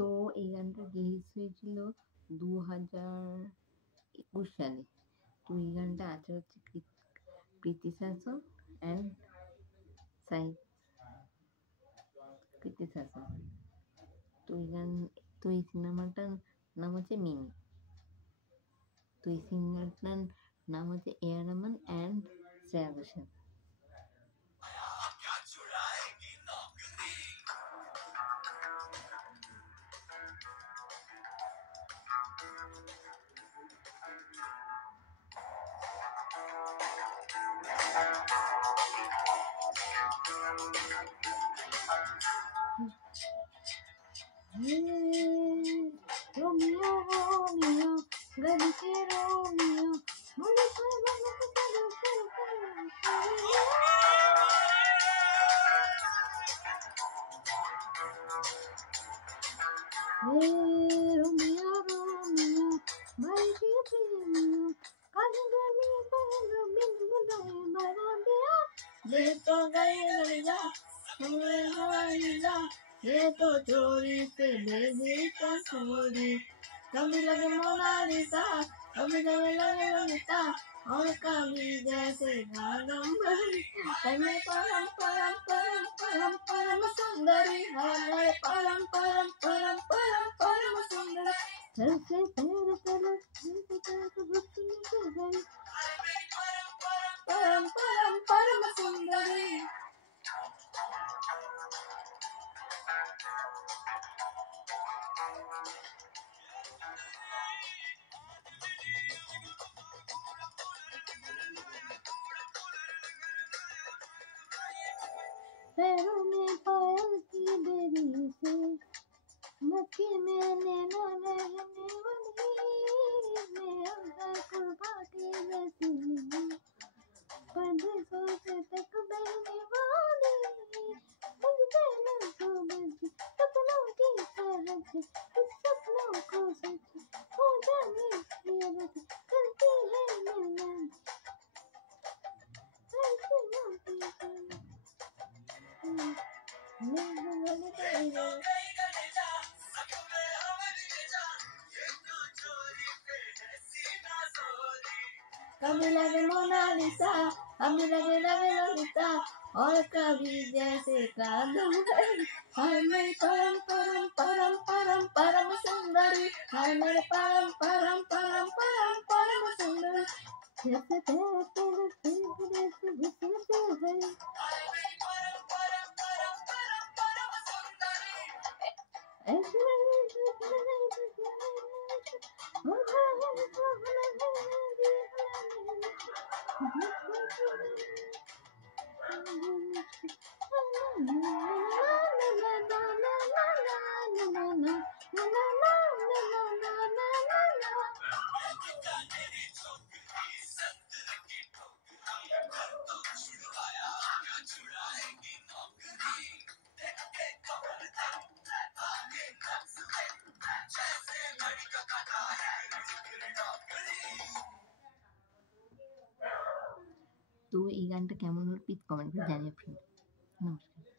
তো এই গানটা রিলিজ হয়েছিল 2021 সালে। তো এই গানটা আছে হচ্ছে প্রীতি শাসন অ্যান্ড সাই প্রীতি শাসন। তো এই গান, তো এই সিনেমাটার নাম হচ্ছে মিমি। তো এই সিঙ্গারটার নাম হচ্ছে AR Rahman and Shreya Ghoshal. Romeo Romeo गली के रोमियो मुझे रोमियो रोमियो भाई के प्रेमियो काली गली पर बिन बुलाए मरा दिया ये तो गया ये तो चोरी से भेजी कसौरी। कभी लगे मोनालिसा, कभी लगे ललिता, और कभी जैसे कादम्बरी। तन्ने परम परम परम परम परम सुंदरी, हमारे परम परम परम परम परम सुंदरी। सर से पैर तलक गई परम परम परम सुंदरी। पैरों में पायल की देरी से मक्की में नैना रहने वाली मैं अंदर कुर्बा के रसी परदेसों से तक बहने वाली मुझे न तो बस सपनों की तरह से इस सपनों को सच हो जाने की रस करती है मिलना कभी लगे मोनालिसा, कभी लगे ललिता, और कभी जैसे कादम्बरी। हाय मेरी परम परम परम परम परम सुंदरी, हाय मेरे परम परम परम परम परम सुंदरी। जैसे तेरे तेरे तेरे से घुसते हैं তো এই গানটা কেমন হলো প্লিজ কমেন্ট করে জানিও ফ্রেন্ড। নমস্কার।